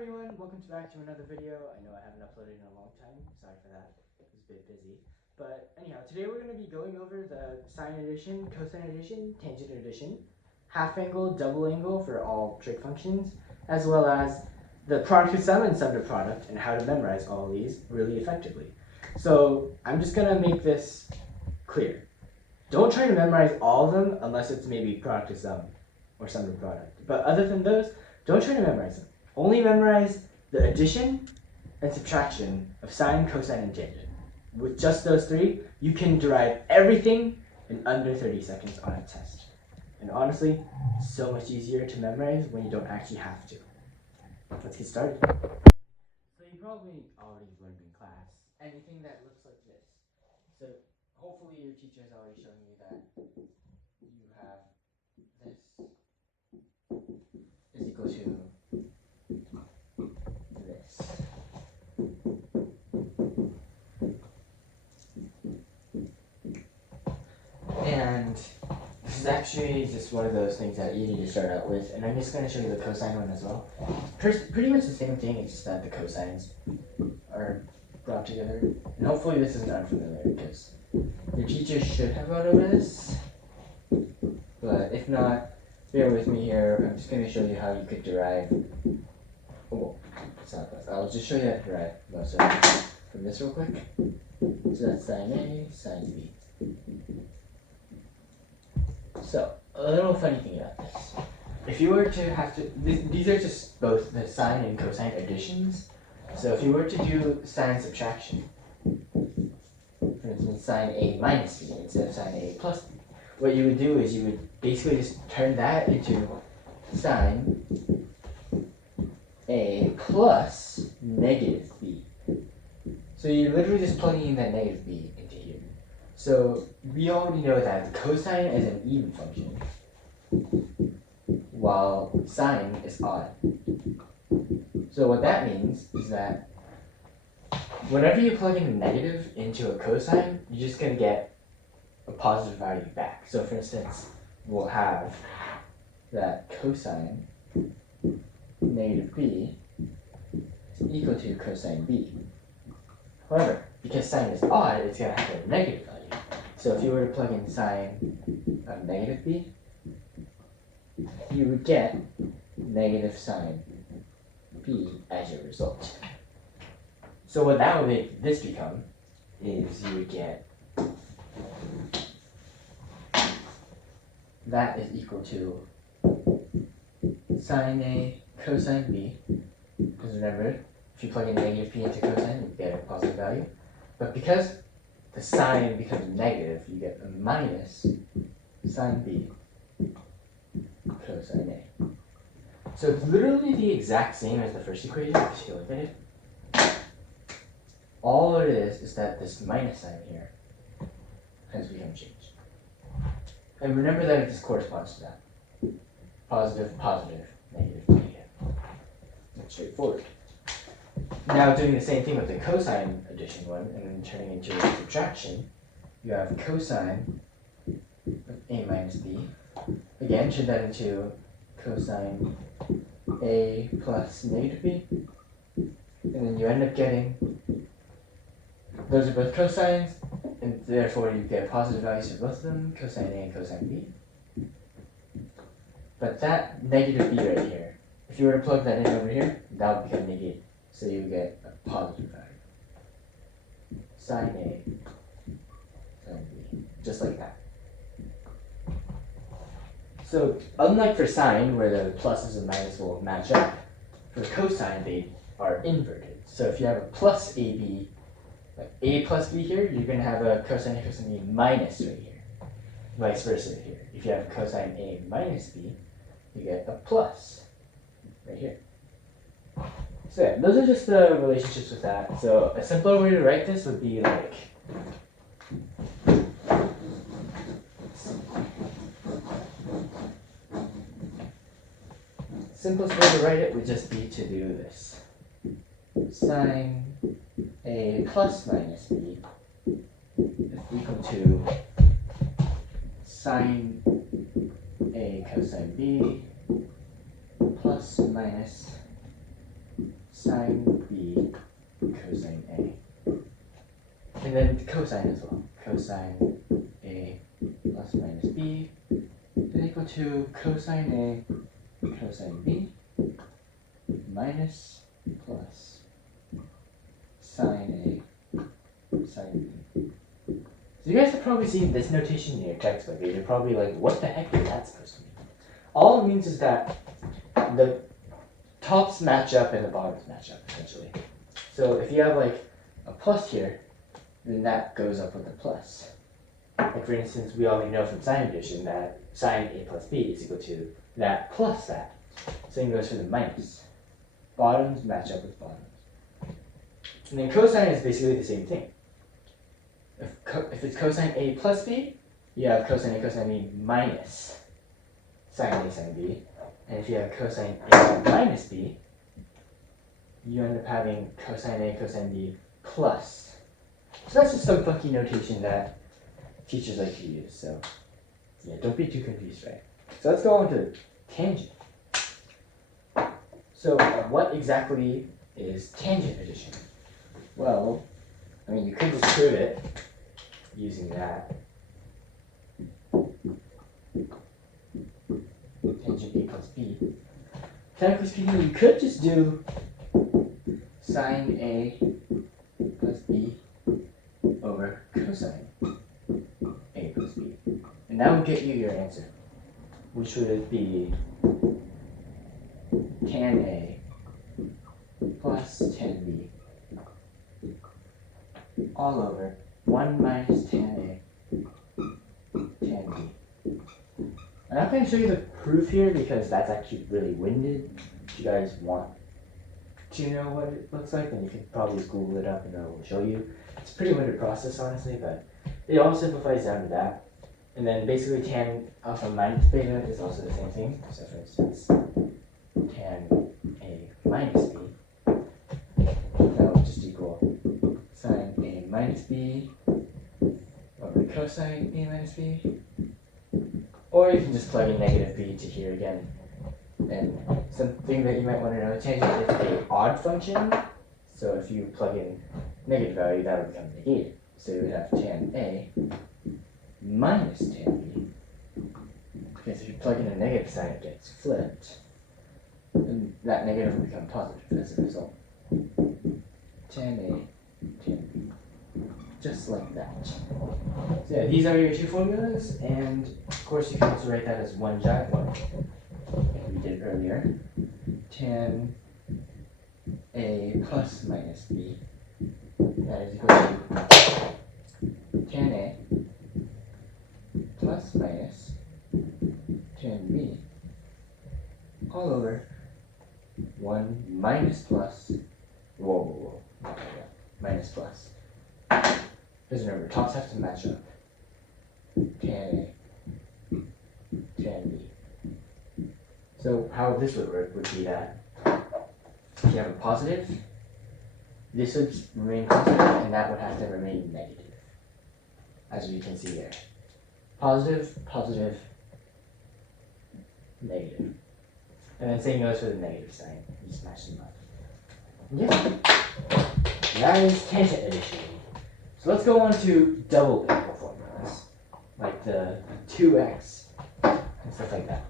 everyone, welcome back to another video. I know I haven't uploaded in a long time, sorry for that, I was a bit busy. But anyhow, today we're going to be going over the sine addition, cosine addition, tangent addition, half angle, double angle for all trig functions, as well as the product of sum and sum to product, and how to memorize all of these really effectively. So I'm just going to make this clear. Don't try to memorize all of them unless it's maybe product of sum or sum to product. But other than those, don't try to memorize them. Only memorize the addition and subtraction of sine, cosine, and tangent. With just those three, you can derive everything in under 30 seconds on a test. And honestly, it's so much easier to memorize when you don't actually have to. Let's get started. So you probably already learned in class anything that looks like this. So hopefully your teacher has already shown you that you have this is equal to this. And this is actually just one of those things that you need to start out with, and I'm just going to show you the cosine one as well. Pretty much the same thing, it's just that the cosines are brought together. And hopefully this isn't unfamiliar, because your teacher should have gone over this. But if not, bear with me here. I'm just going to show you how you could derive. Oh, it's not that. I'll just show you how to derive most of it from this real quick. So that's sine A, sine B. So, a little funny thing about this. If you were to have to, these are just both the sine and cosine additions. So if you were to do sine subtraction, for instance, sine A minus B instead of sine A plus B, what you would do is you would basically just turn that into sine A plus negative B. So you're literally just plugging in that negative B into here. So we already know that the cosine is an even function, while sine is odd. So what that means is that whenever you plug in a negative into a cosine, you're just going to get a positive value back. So for instance, we'll have that cosine negative B is equal to cosine B. However, because sine is odd, it's going to have a negative value. So if you were to plug in sine of negative B, you would get negative sine B as your result. So what that would make this become is you would get that is equal to sine A cosine B, because remember, if you plug in negative p into cosine, you get a positive value. But because the sine becomes negative, you get a minus sine B cosine A. So it's literally the exact same as the first equation if you look at it. All it is that this minus sign here has become changed. And remember that it just corresponds to that. Positive, positive, negative, negative. That's straightforward. Now doing the same thing with the cosine addition one, and then turning into a subtraction, you have cosine of A minus B. Again, turn that into cosine A plus negative B. And then you end up getting, those are both cosines, and therefore you get positive values for both of them, cosine A and cosine B. But that negative B right here, if you were to plug that in over here, that would become negative. So you would get a positive value. Sine A, sine B, just like that. So unlike for sine, where the pluses and minuses will match up, for cosine they are inverted. So if you have a plus AB, like A plus B here, you're going to have a cosine A cosine B minus right here. Vice versa here. If you have cosine A minus B, you get a plus right here. So yeah, those are just the relationships with that. So a simpler way to write this would be like simplest way to write it would just be to do this. Sine A plus minus B is equal to sine A cosine B plus minus sine B cosine A. And then cosine as well. Cosine A plus minus B is equal to cosine A cosine B minus plus sine A sine B. So you guys have probably seen this notation in your textbook. You're probably like, what the heck is that supposed to mean? All it means is that the tops match up and the bottoms match up, essentially. So if you have like a plus here, then that goes up with a plus. Like for instance, we already know from sine addition that sine A plus B is equal to that plus that. Same goes for the minus. Bottoms match up with bottoms. And then cosine is basically the same thing. If it's cosine A plus B, you have cosine A cosine B minus sine A sine B. And if you have cosine A minus B, you end up having cosine A cosine B plus. So that's just some funky notation that teachers like to use. So yeah, don't be too confused, right? So let's go on to tangent. So what exactly is tangent addition? Well, I mean, you could just prove it using that. Tangent A plus B. Technically speaking, you could just do sine A plus B over cosine A plus B. And that would get you your answer, which would be tan A plus tan B all over 1 minus tan A tan B. I'm not going to show you the proof here because that's actually really winded. If you guys want to know what it looks like, then you can probably just Google it up and it will show you. It's a pretty winded process, honestly, but it all simplifies down to that. And then basically tan alpha minus beta is also the same thing. So for instance, tan A minus B, that would just equal sine A minus B over cosine A minus B. Or you can just plug in negative b to here again. And something that you might want to know, tangent is an odd function. So if you plug in negative value, that would become negated. So you would have tan A minus tan B. Because if you plug in a negative sign, it gets flipped. And that negative will become positive as a result. Tan A, tan B. Just like that. So yeah, these are your two formulas, and of course you can also write that as one giant one, like we did earlier. Tan A plus minus B, that is equal to tan A plus minus tan B all over 1 minus plus, minus plus. Because remember, tops have to match up. Tan A, tan B. So how this would work would be that if you have a positive, this would remain positive, and that would have to remain negative, as we can see there. Positive, positive, negative. And then same goes for the negative sign. You just match them up. Yeah. That is tangent addition. So let's go on to double integral formulas, like the 2x and stuff like that.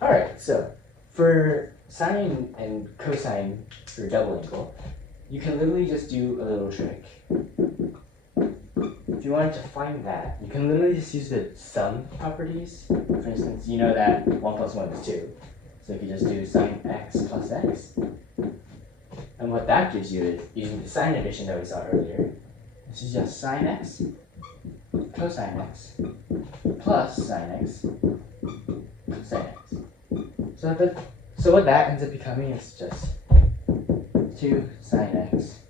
Alright, so for sine and cosine for double integral, you can literally just do a little trick. If you wanted to find that, you can literally just use the sum properties. For instance, you know that 1 plus 1 is 2. So you can just do sine x plus x. And what that gives you is, using the sine addition that we saw earlier, this is just sine x, cosine x, plus sine x, cosine x. So what that ends up becoming is just 2 sine x,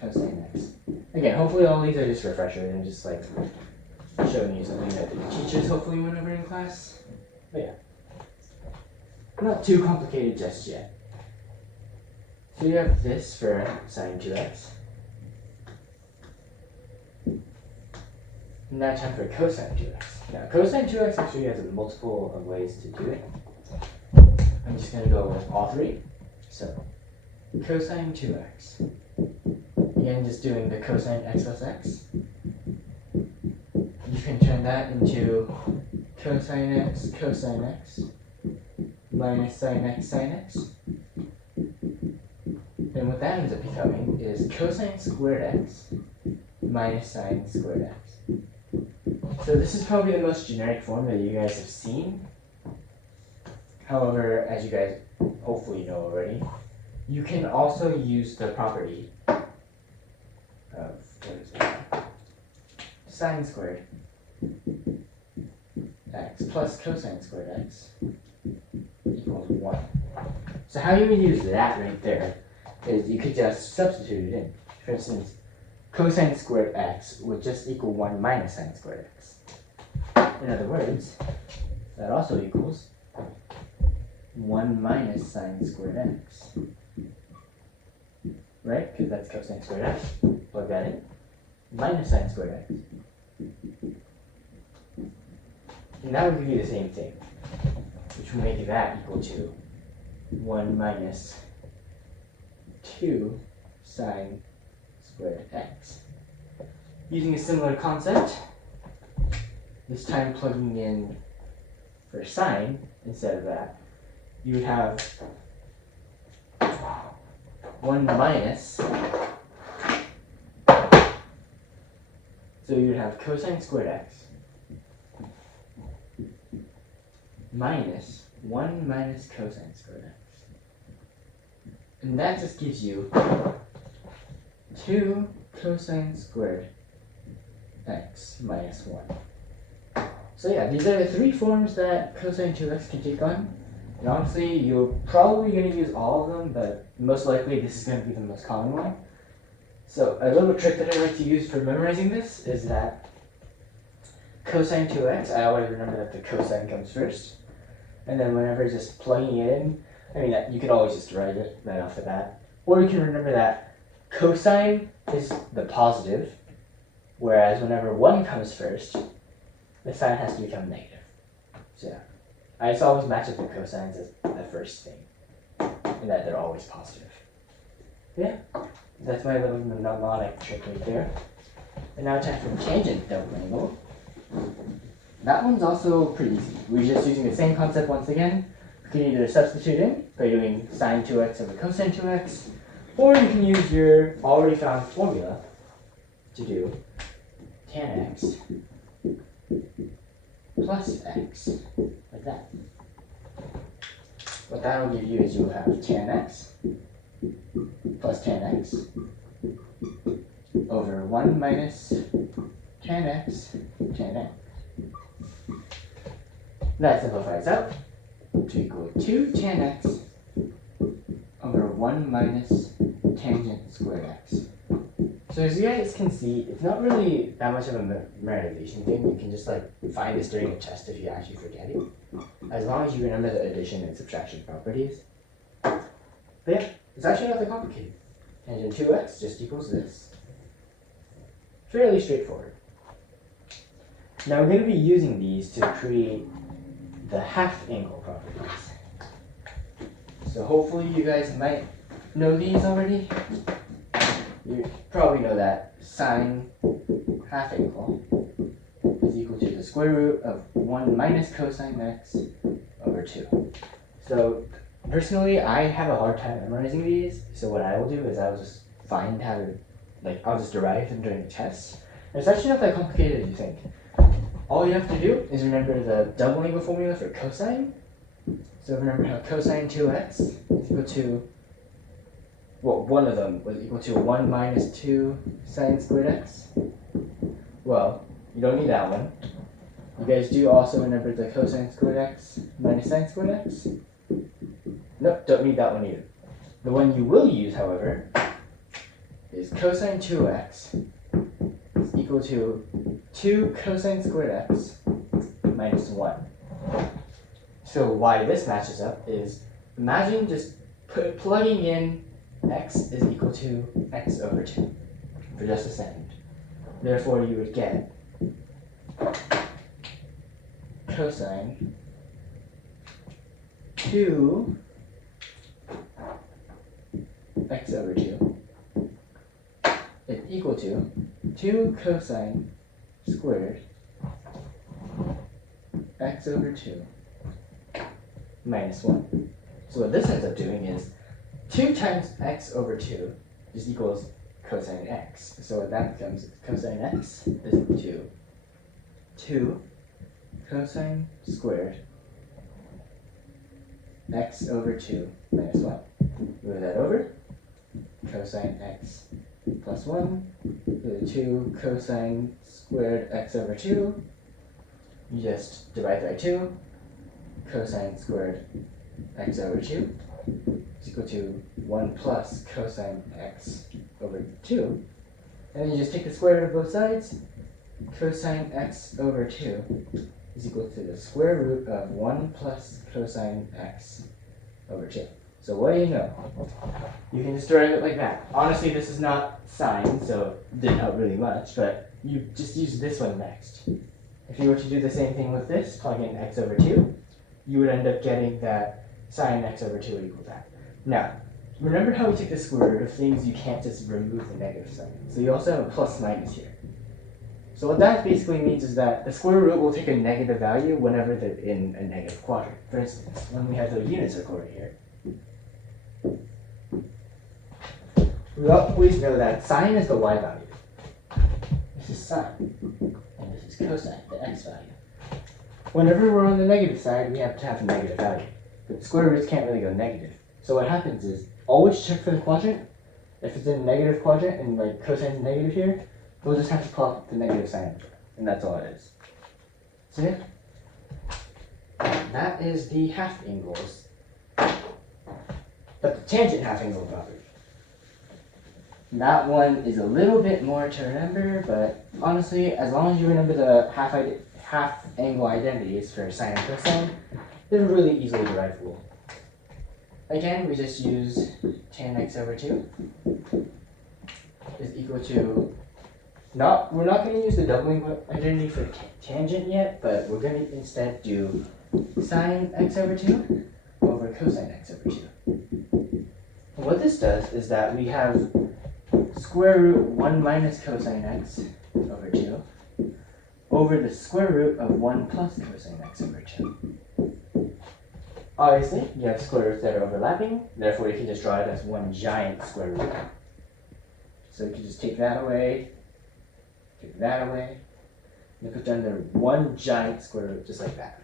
cosine x. Again, hopefully all these are just refreshers and just like showing you something that the teachers hopefully went over in class. But yeah. Not too complicated just yet. So you have this for sine 2x. And Now time for cosine 2x. Now cosine 2x actually has a multiple of ways to do it. I'm just going to go with all three. So cosine 2x. Again, just doing the cosine x plus x. You can turn that into cosine x minus sine x. And what that ends up becoming is cosine squared x minus sine squared x. So this is probably the most generic form that you guys have seen. However, as you guys hopefully know already, you can also use the property of, what is it? Sine squared x plus cosine squared x equals 1. So how you would use that right there is you could just substitute it in. For instance, cosine squared x would just equal 1 minus sine squared x. In other words, that also equals 1 minus sine squared x. Right? Because that's cosine squared x. Plug that in. Minus sine squared x. And that would give you the same thing, which will make that equal to 1 minus 2 sine squared x. Using a similar concept, this time plugging in for sine instead of that, you would have 1 minus, so you would have cosine squared x minus 1 minus cosine squared x. And that just gives you 2 cosine squared x minus 1. So yeah, these are the three forms that cosine 2x can take on. And honestly, you're probably going to use all of them, but most likely this is going to be the most common one. So a little trick that I like to use for memorizing this is that cosine 2x, I always remember that the cosine comes first. And then whenever just plugging it in, I mean, you could always just write it right off the bat. Or you can remember that cosine is the positive, whereas whenever 1 comes first, the sign has to become negative. So yeah, I just always match up the cosines as the first thing, and that they're always positive. Yeah, that's my little mnemonic trick right there. And now time for tangent double angle. That one's also pretty easy. We're just using the same concept once again. You can either substitute in by doing sine 2x over cosine 2x, or you can use your already found formula to do tan x plus x, like that. What that will give you is you will have tan x plus tan x over 1 minus tan x tan x. That simplifies out to equal 2 tan x over 1 minus tangent squared x. So as you guys can see, it's not really that much of a memorization thing. You can just like find this during a test if you actually forget it, as long as you remember the addition and subtraction properties. But yeah, it's actually not that complicated. Tangent 2x just equals this. Fairly straightforward. Now we're going to be using these to create the half angle properties. So hopefully you guys might know these already. You probably know that sine half angle is equal to the square root of 1 minus cosine x over 2. So personally, I have a hard time memorizing these. So what I will do is I'll just find how to, I'll just derive them during the test. And it's actually not that complicated as you think. All you have to do is remember the double angle formula for cosine. So remember how cosine 2x is equal to, well, one of them was equal to 1 minus 2 sine squared x. Well, you don't need that one. You guys do also remember the cosine squared x minus sine squared x. Nope, don't need that one either. The one you will use, however, is cosine 2x is equal to 2 cosine squared x minus 1. So why this matches up is, imagine just plugging in x is equal to x over 2 for just a second. Therefore, you would get cosine 2 x over 2 is equal to 2 cosine squared x over 2 minus 1. So what this ends up doing is 2 times x over 2 just equals cosine x. So what that becomes is cosine x is equal to 2 cosine squared x over 2 minus 1. Move that over. Cosine x plus 1 is 2 cosine squared x over 2. You just divide by 2. Cosine squared x over 2 is equal to 1 plus cosine x over 2. And then you just take the square root of both sides. Cosine x over 2 is equal to the square root of 1 plus cosine x over 2. So what do you know? You can just derive it like that. Honestly, this is not sine, so it didn't help really much, but you just use this one next. If you were to do the same thing with this, plug in x over 2, you would end up getting that sine x over 2 would equal that. Now, remember how we took the square root of things, you can't just remove the negative sign. So you also have a plus minus here. So what that basically means is that the square root will take a negative value whenever they're in a negative quadrant. For instance, when we have the unit circle right here, we always know that sine is the y value. This is sine, and this is cosine, the x value. Whenever we're on the negative side, we have to have a negative value. But square roots can't really go negative. So what happens is, always check for the quadrant. If it's in a negative quadrant and like cosine is negative here, we'll just have to plot the negative sign, and that's all it is. See it? That is the half angles. But the tangent half angle property. That one is a little bit more to remember, but honestly, as long as you remember the half angle identities for sine and cosine, they're really easily derivable. Again, we just use tan x over 2 is equal to, we're not going to use the doubling identity for tangent yet, but we're going to instead do sine x over 2 over cosine x over 2. And what this does is that we have square root 1 minus cosine x over 2 over the square root of 1 plus cosine x over 2. Obviously, you have square roots that are overlapping, therefore you can just draw it as one giant square root. So you can just take that away, and put down there one giant square root, just like that.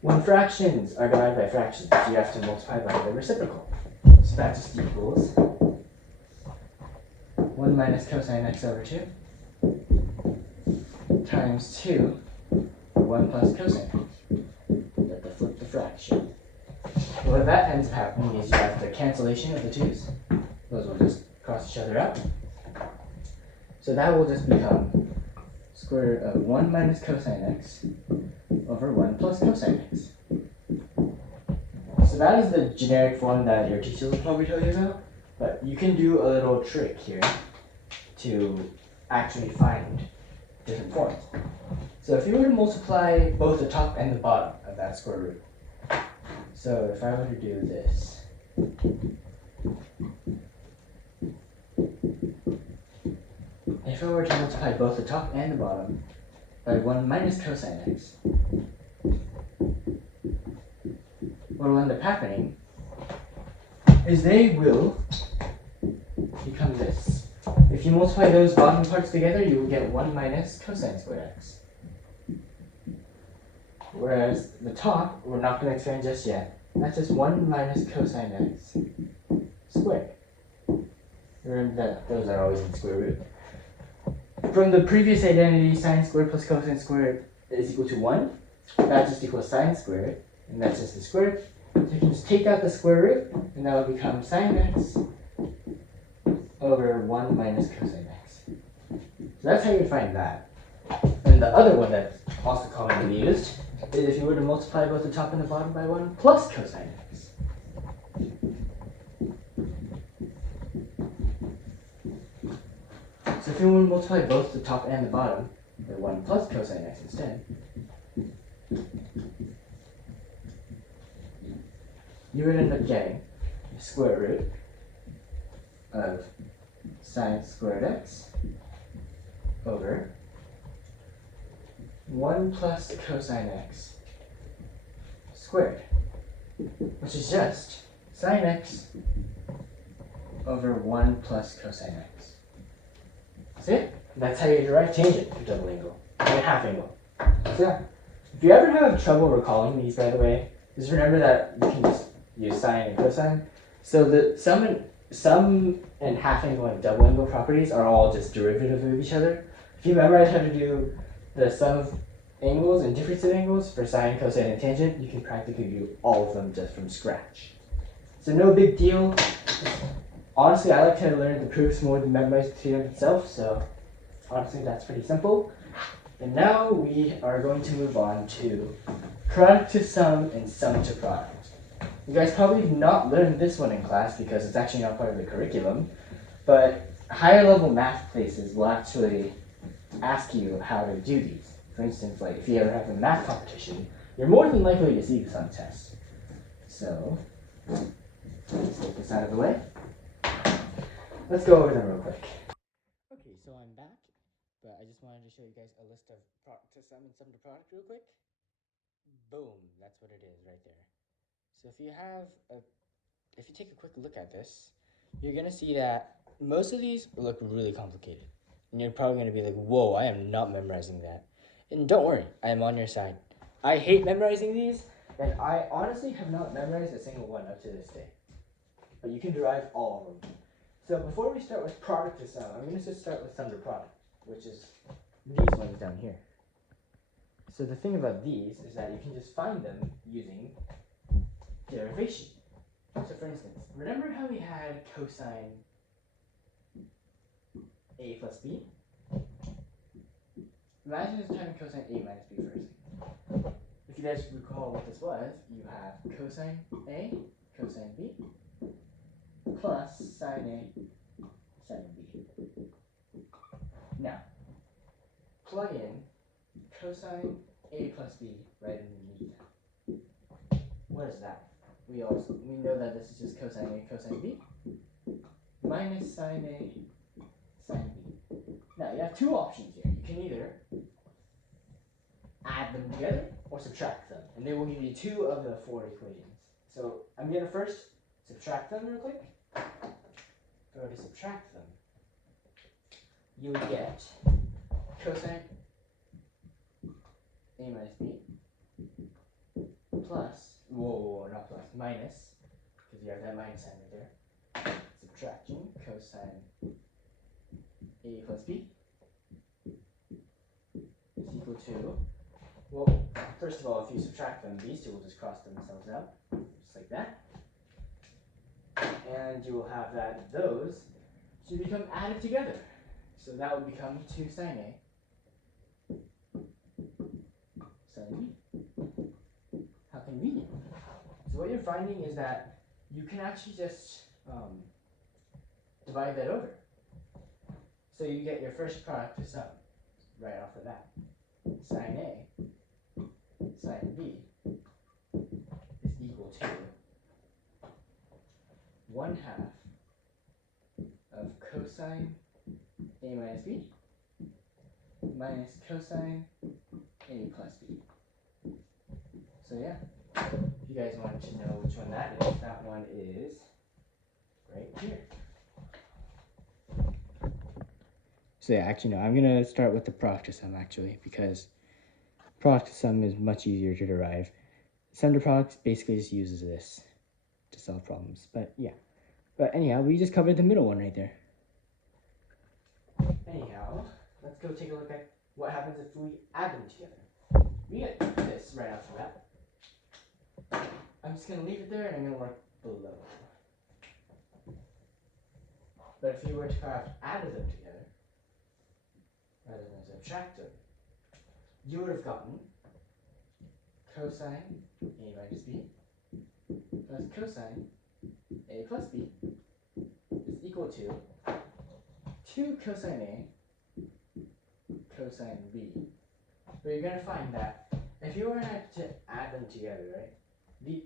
When fractions are divided by fractions, you have to multiply by the reciprocal. So that just equals 1 minus cosine x over 2 times 2 or 1 plus cosine x. You have to flip the fraction. What that ends up happening is you have the cancellation of the 2's. Those will just cross each other out. So that will just become square root of 1 minus cosine x over 1 plus cosine x. So that is the generic form that your teacher will probably tell you about, but you can do a little trick here to actually find different forms. So if you were to multiply both the top and the bottom of that square root, so if I were to do this, if I were to multiply both the top and the bottom by 1 minus cosine x, what will end up happening is they will become this. If you multiply those bottom parts together, you will get 1 minus cosine squared x. Whereas the top, we're not going to expand just yet. That's just 1 minus cosine x squared. Remember that those are always in square root. From the previous identity, sine squared plus cosine squared is equal to 1. That just equals sine squared, and that's just the square. So you can just take out the square root, and that will become sine x over 1 minus cosine x. So that's how you find that. And the other one that's also commonly used is if you were to multiply both the top and the bottom by 1 plus cosine x. So if you want to multiply both the top and the bottom by 1 plus cosine x instead, you would end up getting the square root of sine squared x over 1 plus cosine x squared, which is just sine x over 1 plus cosine x. That's it. That's how you derive tangent for double angle and half angle. So yeah, if you ever have trouble recalling these, by the way, just remember that you can just use sine and cosine. So the sum and half angle and double angle properties are all just derivative of each other. If you memorize how to do the sum of angles and difference of angles for sine, cosine, and tangent, you can practically do all of them just from scratch. So no big deal. Honestly, I like to learn the proofs more than memorize the theorem itself, so honestly that's pretty simple. And now we are going to move on to product to sum and sum to product. You guys probably have not learned this one in class because it's actually not part of the curriculum, but higher level math places will actually ask you how to do these. For instance, like if you ever have a math competition, you're more than likely to see this on test. So let's get this out of the way. Let's go over them real quick. Okay, so I'm back, but I just wanted to show you guys a list of product to sum and sum to product real quick. Boom, that's what it is right there. So if you take a quick look at this, you're gonna see that most of these look really complicated. And you're probably gonna be like, whoa, I am not memorizing that. And don't worry, I am on your side. I hate memorizing these, and I honestly have not memorized a single one up to this day. But you can derive all of them. So before we start with product to sum, I'm going to just start with sum to product, which is these ones down here. So the thing about these is that you can just find them using derivation. So for instance, remember how we had cosine a plus b? Imagine just having cosine a minus b for a second. If you guys recall what this was, you have cosine a, cosine b, plus sine a, sine b. Now, plug in cosine a plus b right underneath that. What is that? We know that this is just cosine a, cosine b, minus sine a, sine b. Now, you have two options here. You can either add them together or subtract them, and they will give you two of the four equations. So I'm going to first subtract them real quick. If I were to subtract them, you would get cosine a minus b plus, not plus, minus, because you have that minus sign right there, subtraction cosine a plus b is equal to, well, first of all, if you subtract them, these two will just cross themselves out, just like that. And you will have that those should become added together. So that would become 2 sine a, sine b. How convenient. So what you're finding is that you can actually just divide that over. So you get your first product to sum right off of that. Sine a, sine b is equal to 1/2 of cosine a minus b minus cosine a plus b. So yeah, if you guys want to know which one that one is right here. So yeah, actually no, I'm going to start with the product to sum actually, because product to sum is much easier to derive. Sum to product basically just uses this to solve problems, but yeah. But anyhow, we just covered the middle one right there. Anyhow, let's go take a look at what happens if we add them together. We get this right after that. I'm just going to leave it there and I'm going to work below. But if you were to have added them together, rather than subtract them, you would have gotten cosine a minus b plus cosine a plus b is equal to 2 cosine a cosine b. But you're going to find that if you were to add them together, right,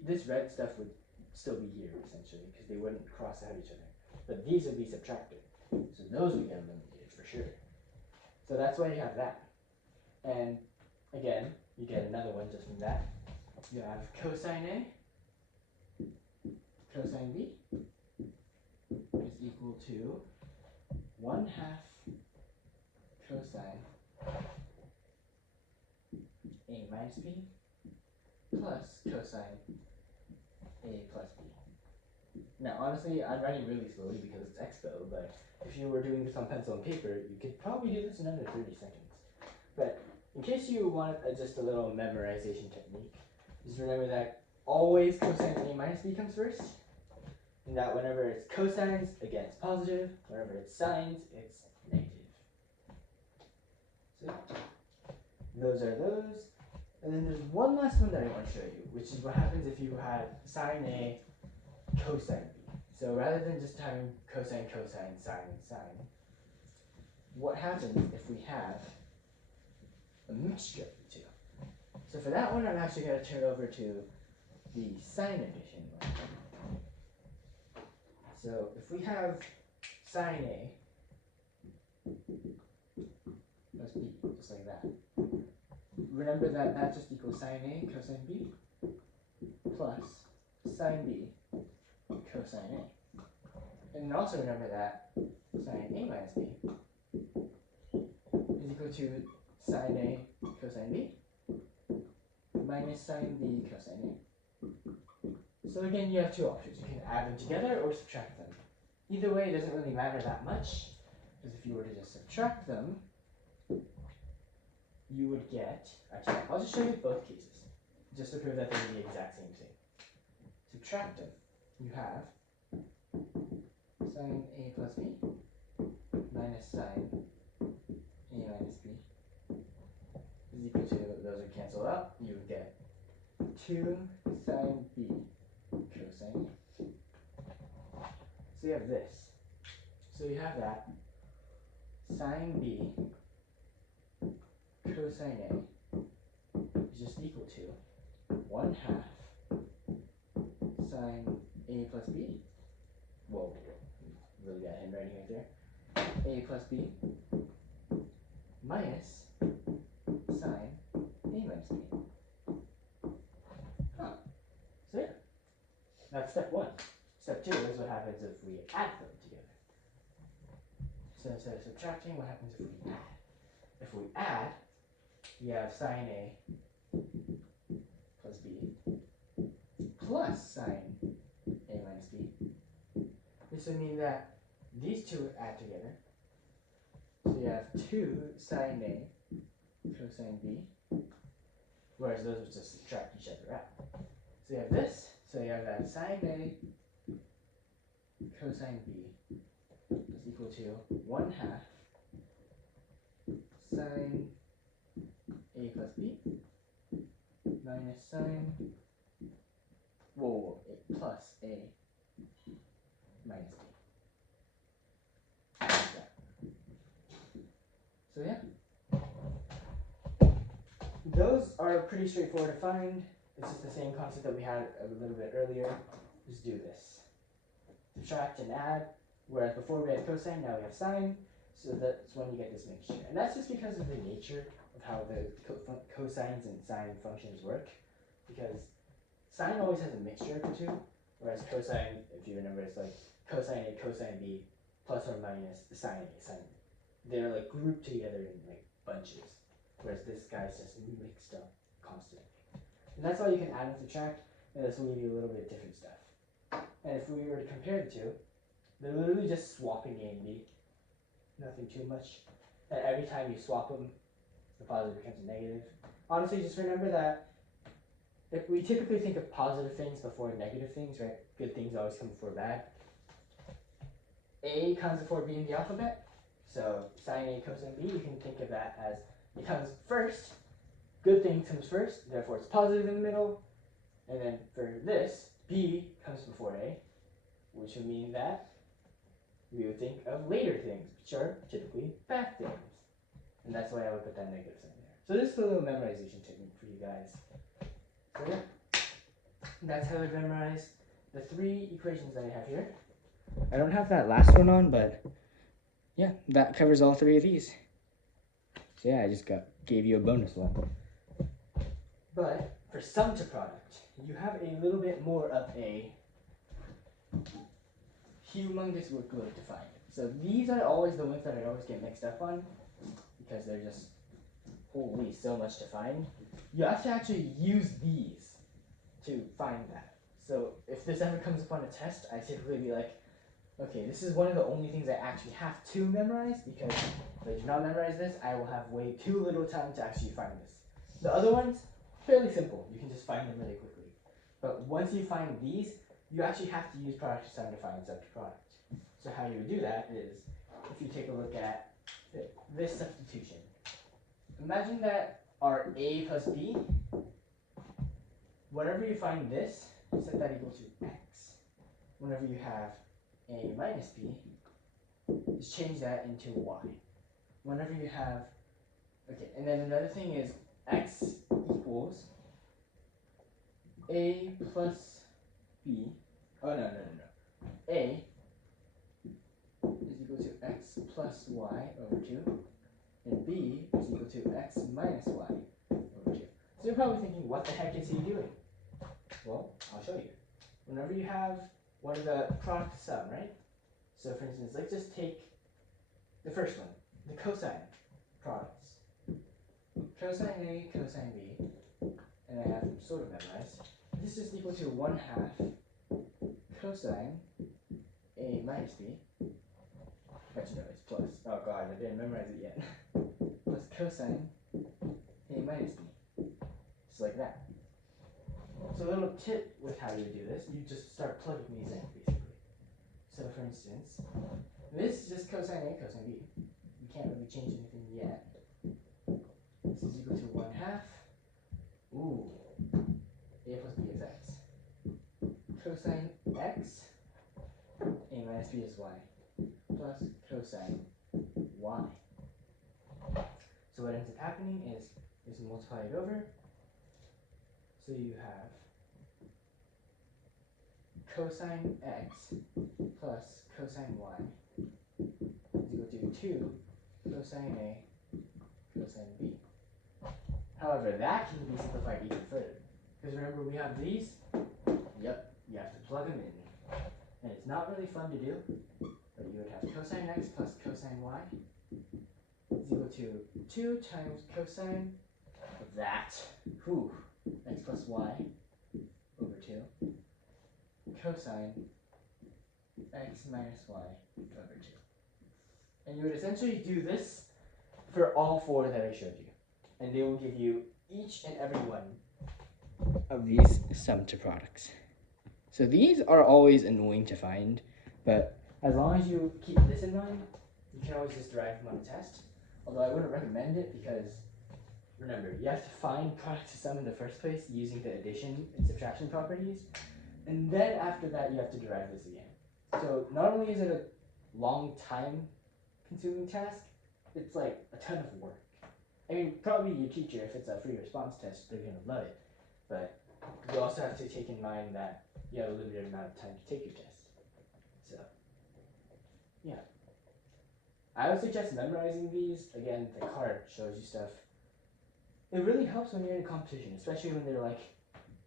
this red stuff would still be here, essentially, because they wouldn't cross out each other. But these would be subtracted. So those would get eliminated for sure. So that's why you have that. And again, you get another one just from that. You have cosine A, cosine B is equal to 1/2 cosine A minus B plus cosine A plus B. Now, honestly, I'm writing really slowly because it's expo, but if you were doing this on pencil and paper, you could probably do this in under 30 seconds. But in case you want just a little memorization technique, just remember that always cosine A minus B comes first, and that whenever it's cosines, again, it's positive. Whenever it's sines, it's negative. So those are those. And then there's one last one that I want to show you, which is what happens if you had sine A, cosine B. So rather than just having cosine, cosine, sine, and sine, what happens if we have a mixture of the two? So for that one, I'm actually going to turn over to the sine addition one. So if we have sine A plus B, just like that, remember that that just equals sine A cosine B plus sine B cosine A. And then also remember that sine A minus B is equal to sine A cosine B minus sine B cosine A. So again, you have two options. You can add them together or subtract them. Either way, it doesn't really matter that much, because if you were to just subtract them, you would get, actually, I'll just show you both cases, just to prove that they're the exact same thing. Subtract them. You have sine A plus B minus sine A minus B is equal to, those are cancelled out, you would get 2 sine B cosine A. So you have this. So you have that sine B cosine A is just equal to 1/2 sine A plus B. Whoa, really bad handwriting right there. A plus B minus sine A minus B. Huh. So yeah, that's step one. Step two is what happens if we add them together. So instead of subtracting, what happens if we add? If we add, we have sine A plus B plus sine A minus B. This would mean that these two would add together. So you have 2 sine A cosine B, whereas those would just subtract each other out. So you have this, so you have that sine A cosine B is equal to 1/2 sine A plus B minus sine, plus A minus B. Like that. So yeah, those are pretty straightforward to find. It's just the same concept that we had a little bit earlier. Just do this. Subtract and add, whereas before we had cosine, now we have sine, so that's when you get this mixture. And that's just because of the nature of how the cosines and sine functions work, because sine always has a mixture of the two, whereas cosine, if you remember, it's like cosine A, cosine B, plus or minus sine A, sine B. They're like grouped together in like bunches, whereas this guy's just mixed up constantly. And that's why you can add and subtract, and this will give you a little bit different stuff. And if we were to compare the two, they're literally just swapping A and B. Nothing too much. And every time you swap them, the positive becomes a negative. Honestly, just remember that if we typically think of positive things before negative things, right? Good things always come before bad. A comes before B in the alphabet. So sine A cosine B, you can think of that as it comes first. Good thing comes first, therefore it's positive in the middle. And then for this, B comes before A, which would mean that we would think of later things, which are typically bad things. and that's why I would put that negative sign there. So this is a little memorization technique for you guys. So yeah, that's how I memorize the 3 equations that I have here. I don't have that last one on, but yeah, that covers all 3 of these. So yeah, I just gave you a bonus one. But for sum to product, you have a little bit more of a humongous workload to find. So these are always the ones that I always get mixed up on because they're just, holy, so much to find. You have to actually use these to find that. So if this ever comes up on a test, I typically be like, okay, this is one of the only things I actually have to memorize, because if I do not memorize this, I will have way too little time to actually find this. The other ones, fairly simple. You can just find them really quickly. But once you find these, you actually have to use product to sum to find sum to product. So how you would do that is, if you take a look at this substitution. Imagine that our a plus b, whenever you find this, you set that equal to x. Whenever you have a minus b, just change that into y. Whenever you have, okay, and then another thing is x equals a plus b, oh no. A is equal to x plus y over 2, and b is equal to x minus y over 2. So you're probably thinking, what the heck is he doing? Well, I'll show you. Whenever you have one of the product sum, right? So for instance, let's just take the first one, the cosine products. Cosine A, cosine B, and I have them sort of memorized. This is equal to 1/2 cosine A minus B. Actually, no, it's plus. Oh god, I didn't memorize it yet. Plus cosine A minus B. Just like that. So a little tip with how you do this, you just start plugging these in, basically. So for instance, this is just cosine A, cosine B. You can't really change anything yet. This is equal to 1/2. Ooh. A plus B is x. Cosine x, A minus B is y. Plus cosine y. So what ends up happening is multiply it over. So you have cosine x plus cosine y is equal to 2 cosine A cosine B. However, that can be simplified even further. Because remember, we have these. Yep, you have to plug them in. And it's not really fun to do, but you would have cosine x plus cosine y is equal to 2 times cosine of that. Whew. X plus y over 2 cosine x minus y over 2. And you would essentially do this for all 4 that I showed you. And they will give you each and every one of these sum to products. So these are always annoying to find, but as long as you keep this in mind, you can always just derive them on a test. Although I wouldn't recommend it because, remember, you have to find product to sum in the first place using the addition and subtraction properties, and then after that you have to derive this again. So not only is it a long time consuming task, it's like a ton of work. I mean, probably your teacher, if it's a free response test, they're gonna love it, but you also have to take in mind that you have a limited amount of time to take your test. So, yeah. I would suggest memorizing these. Again, the card shows you stuff. It really helps when you're in a competition, especially when they're like,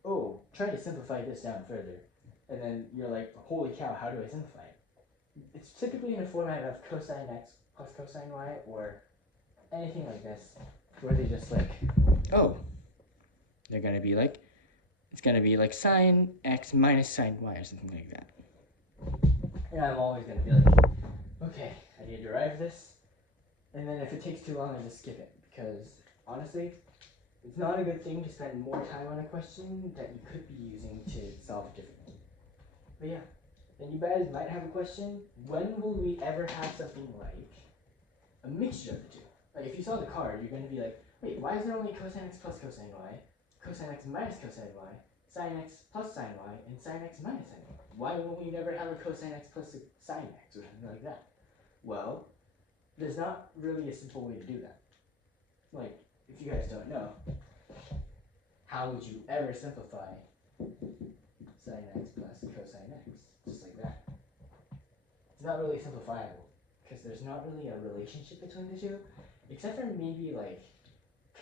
oh, try to simplify this down further. And then you're like, holy cow, how do I simplify it? It's typically in a format of cosine x plus cosine y or anything like this, where they just like, oh, they're going to be like, it's going to be like sine x minus sine y or something like that. And I'm always going to be like, okay, I need to derive this. And then if it takes too long, I just skip it. Because honestly, it's not a good thing to spend more time on a question that you could be using to solve it differently. But yeah, then you guys might have a question. When will we ever have something like a mixture of the two? Like if you saw the card, you're going to be like, wait, why is there only cosine x plus cosine y, cosine x minus cosine y, sine x plus sine y, and sine x minus sine y? Why won't we never have a cosine x plus a sine x or something like that? Well, there's not really a simple way to do that. like, if you guys don't know, how would you ever simplify sine x plus cosine x? Just like that. It's not really simplifiable, because there's not really a relationship between the two, except for maybe like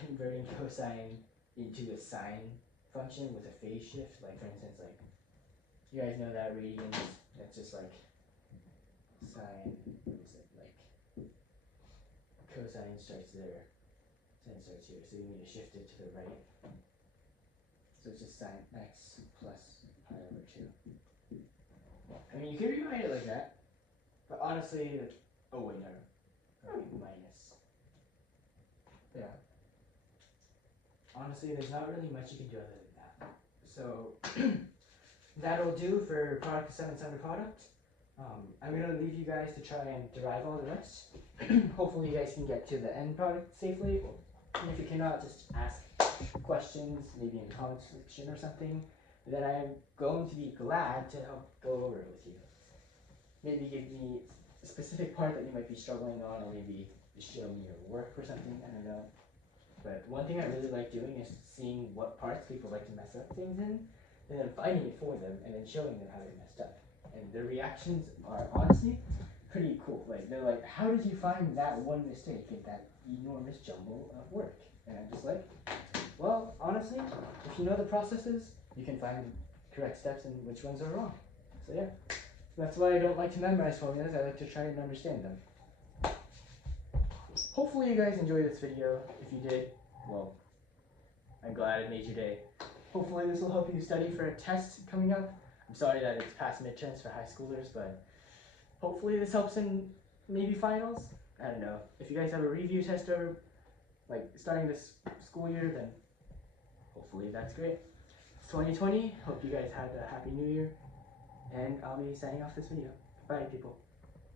converting cosine into a sine function with a phase shift. Like for instance, like you guys know that radians, that's just like sine, what is it, like cosine starts there, sine starts here, so you need to shift it to the right. So it's just sine x plus pi over 2. I mean, you can rewrite it like that, but honestly, oh wait, no, minus. Yeah. Honestly, there's not really much you can do other than that. So that'll do for product assignments under product. I'm going to leave you guys to try and derive all the rest. Hopefully you guys can get to the end product safely. And if you cannot, just ask questions, maybe in the comment section or something. Then I'm going to be glad to help go over it with you. Maybe give me a specific part that you might be struggling on, or maybe just show me your work or something, I don't know. But one thing I really like doing is seeing what parts people like to mess up things in, and then finding it for them, and then showing them how they messed up. And their reactions are honestly pretty cool. Like, they're like, how did you find that one mistake in that enormous jumble of work? And I'm just like, well, honestly, if you know the processes, you can find the correct steps and which ones are wrong. So yeah, that's why I don't like to memorize formulas. I like to try and understand them. Hopefully you guys enjoyed this video. If you did, well, I'm glad it made your day. Hopefully this will help you study for a test coming up. I'm sorry that it's past midterms for high schoolers, but hopefully this helps in maybe finals. I don't know. If you guys have a review test or like starting this school year, then hopefully that's great. It's 2020. Hope you guys had a happy new year, and I'll be signing off this video. Bye, people.